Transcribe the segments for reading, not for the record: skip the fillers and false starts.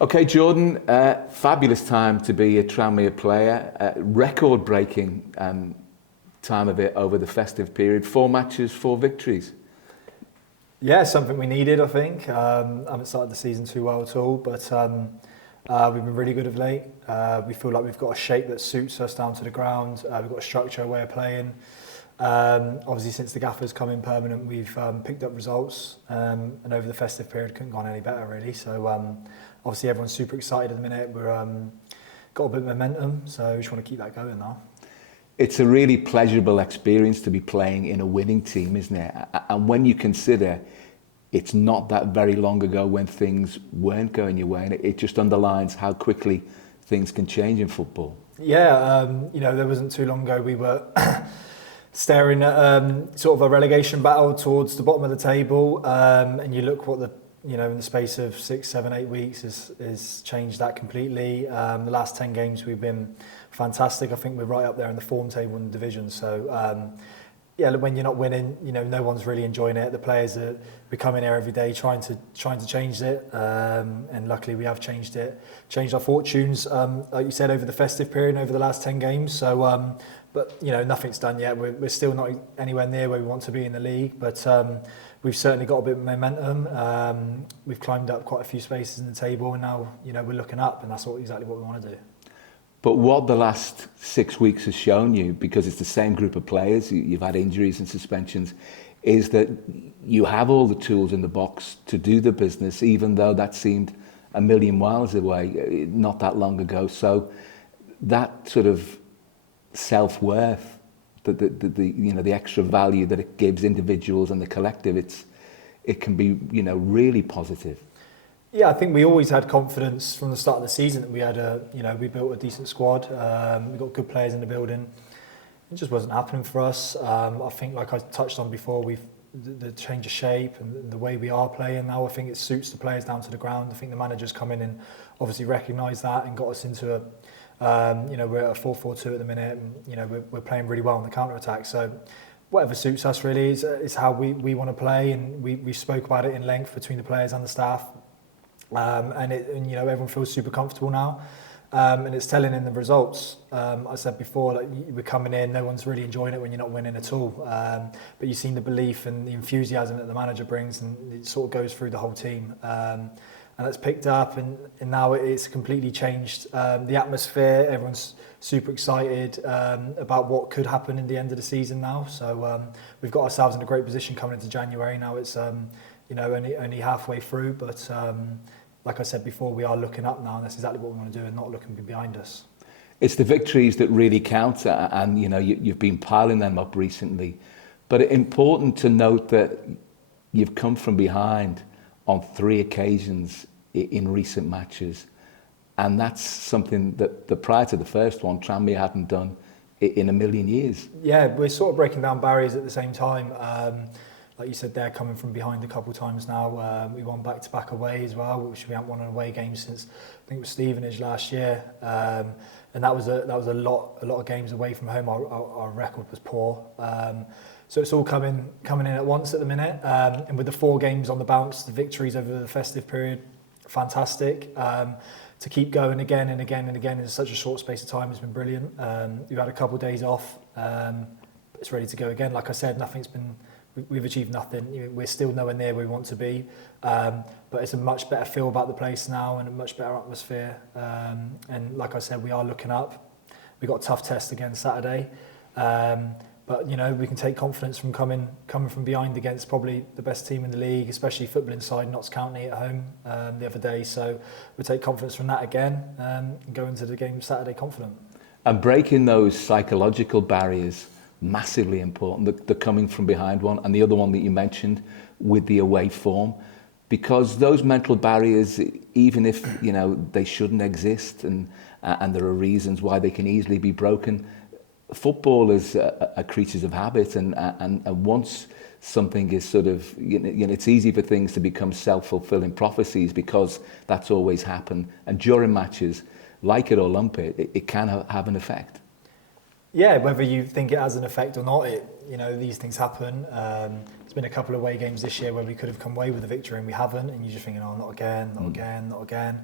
Okay, Jordan, fabulous time to be a Tranmere player. Record-breaking time of it over the festive period. 4 matches, 4 victories. Yeah, something we needed, I think. I haven't started the season too well at all, but we've been really good of late. We feel like we've got a shape that suits us down to the ground. We've got a structure, a way of playing. Obviously, since the gaffer's come in permanent, we've picked up results, and over the festive period couldn't have gone any better, really. So obviously everyone's super excited at the minute. We're got a bit of momentum, so we just want to keep that going now. It's a really pleasurable experience to be playing in a winning team, isn't it? And when you consider it's not that very long ago when things weren't going your way, and it just underlines how quickly things can change in football. Yeah, there wasn't too long ago we were staring at sort of a relegation battle towards the bottom of the table, and you look what in the space of 6, 7, 8 weeks has changed that completely. The last 10 games we've been fantastic. I think we're right up there in the form table in the division. So when you're not winning, no one's really enjoying it. The players we come in here every day trying to change it, and luckily we have changed our fortunes. Like you said, over the festive period, and over the last 10 games. So, but nothing's done yet. We're still not anywhere near where we want to be in the league, but we've certainly got a bit of momentum. We've climbed up quite a few spaces in the table, and now we're looking up, and that's exactly what we want to do. But what the last 6 weeks has shown you, because it's the same group of players, you've had injuries and suspensions, is that you have all the tools in the box to do the business, even though that seemed a million miles away not that long ago. So that sort of self-worth, the extra value that it gives individuals and the collective, it can be really positive. Yeah, I think we always had confidence from the start of the season that we had we built a decent squad. We got good players in the building. It just wasn't happening for us. I think, like I touched on before, the change of shape and the way we are playing now, I think it suits the players down to the ground. I think the manager's come in and obviously recognised that and got us into a we're at a 4-4-2 at the minute, and we're playing really well on the counter attack. So whatever suits us really is how we want to play, and we spoke about it in length between the players and the staff. And everyone feels super comfortable now, and it's telling in the results. I said before, like, we're coming in, no one's really enjoying it when you're not winning at all, but you've seen the belief and the enthusiasm that the manager brings, and it sort of goes through the whole team, and it's picked up, and now it's completely changed the atmosphere. Everyone's super excited about what could happen in the end of the season now. So we've got ourselves in a great position coming into January. Now it's only halfway through, but like I said before, we are looking up now, and that's exactly what we want to do, and not looking behind us. It's the victories that really count, and you've been piling them up recently. But it's important to note that you've come from behind on 3 occasions in recent matches, and that's something that prior to the first one, Tranmere hadn't done in a million years. Yeah, we're sort of breaking down barriers at the same time. Like you said, they're coming from behind a couple of times now. We won back-to-back away as well, which we haven't won an away game since I think it was Stevenage last year, and that was a lot of games away from home. Our record was poor, so it's all coming in at once at the minute. And with the 4 games on the bounce, the victories over the festive period, fantastic. To keep going again and again and again in such a short space of time has been brilliant. We've had a couple of days off, but it's ready to go again. Like I said, we've achieved nothing. We're still nowhere near where we want to be, but it's a much better feel about the place now and a much better atmosphere. And like I said, we are looking up. We've got a tough test again Saturday, but we can take confidence from coming from behind against probably the best team in the league, especially footballing side, Notts County at home the other day. So we'll take confidence from that again, and go into the game Saturday confident. And breaking those psychological barriers, massively important, the coming from behind one, and the other one that you mentioned with the away form, because those mental barriers, even if they shouldn't exist, and there are reasons why they can easily be broken, footballers are creatures of habit, and once something is sort of it's easy for things to become self-fulfilling prophecies, because that's always happened, and during matches, like it or lump it, it can have an effect. Yeah, whether you think it has an effect or not, these things happen. There's been a couple of away games this year where we could have come away with a victory and we haven't, and you're just thinking, oh, not again, not again, not again.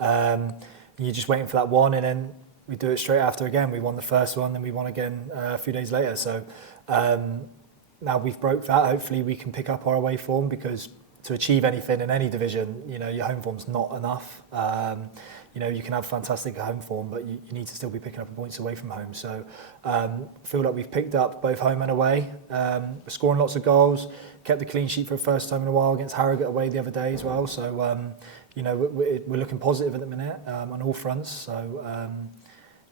You're just waiting for that one, and then we do it straight after again. We won the first one, then we won again a few days later. So now we've broke that. Hopefully we can pick up our away form, because to achieve anything in any division, your home form's not enough. You can have fantastic home form, but you need to still be picking up points away from home. So feel like we've picked up both home and away. We're scoring lots of goals, kept the clean sheet for the first time in a while against Harrogate away the other day as well. So, we're looking positive at the minute on all fronts. So,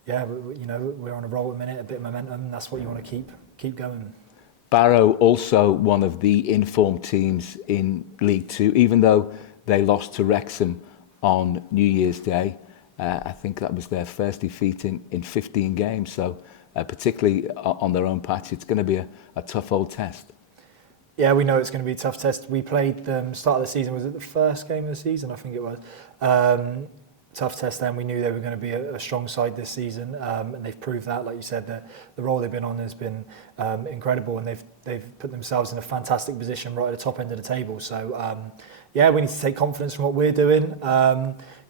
we're on a roll at the minute, a bit of momentum, and that's what you want to keep going. Barrow also one of the informed teams in League Two, even though they lost to Wrexham on New Year's Day. I think that was their first defeat in 15 games. So particularly on their own patch, it's going to be a tough old test. Yeah, we know it's going to be a tough test. We played them start of the season. Was it the first game of the season? I think it was. Tough test then. We knew they were going to be a strong side this season, and they've proved that. Like you said, the role they've been on has been incredible, and they've put themselves in a fantastic position right at the top end of the table. So we need to take confidence from what we're doing,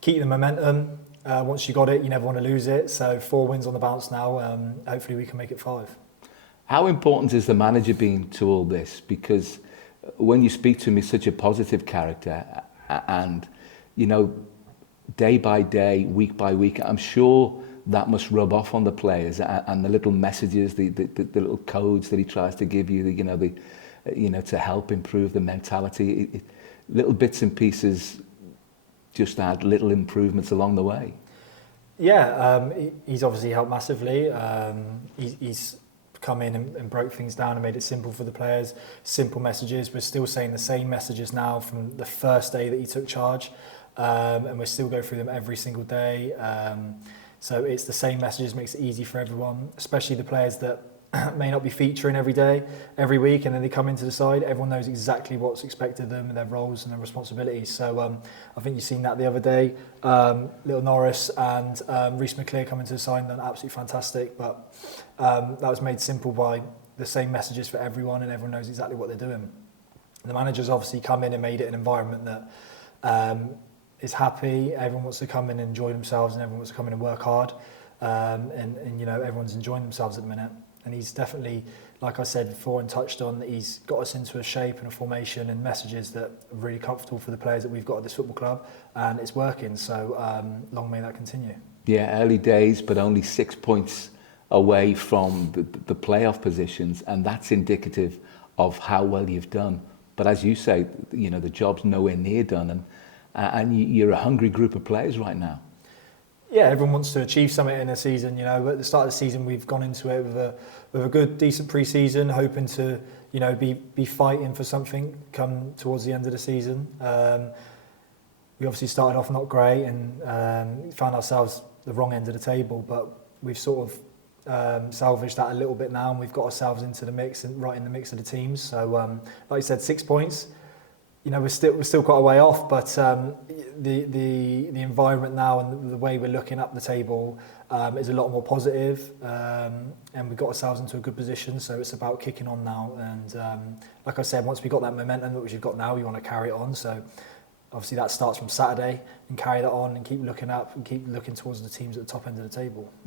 keep the momentum. Once you got it, you never want to lose it. So 4 wins on the bounce now. Hopefully we can make it 5. How important is the manager being to all this? Because when you speak to him, he's such a positive character, and day by day, week by week, I'm sure that must rub off on the players, and the little messages, the little codes that he tries to give you, to help improve the mentality. Little bits and pieces just add little improvements along the way. Yeah, he's obviously helped massively. He's come in and broke things down and made it simple for the players. Simple messages. We're still saying the same messages now from the first day that he took charge. And we still go through them every single day. So it's the same messages, makes it easy for everyone, especially the players that may not be featuring every day, every week, and then they come into the side. Everyone knows exactly what's expected of them and their roles and their responsibilities. So I think you've seen that the other day. Little Norris and 𝗬𝗢𝗨𝗥𝗧 coming to the side, done absolutely fantastic. But that was made simple by the same messages for everyone, and everyone knows exactly what they're doing. The managers obviously come in and made it an environment that is happy. Everyone wants to come in and enjoy themselves, and everyone wants to come in and work hard. And everyone's enjoying themselves at the minute. And he's definitely, like I said before and touched on, he's got us into a shape and a formation and messages that are really comfortable for the players that we've got at this football club, and it's working. So long may that continue. Yeah, early days, but only 6 points away from the playoff positions, and that's indicative of how well you've done. But as you say, the job's nowhere near done, and you're a hungry group of players right now. Yeah, everyone wants to achieve something in a season. At the start of the season, we've gone into it with a good, decent pre-season, hoping to, be fighting for something come towards the end of the season. We obviously started off not great and found ourselves the wrong end of the table, but we've sort of salvaged that a little bit now, and we've got ourselves into the mix and right in the mix of the teams. So, like I said, 6 points. We're still quite a way off, but the environment now and the way we're looking up the table is a lot more positive, and we've got ourselves into a good position. So it's about kicking on now, and like I said, once we got that momentum which we've got now, we want to carry it on. So obviously that starts from Saturday, and carry that on and keep looking up and keep looking towards the teams at the top end of the table.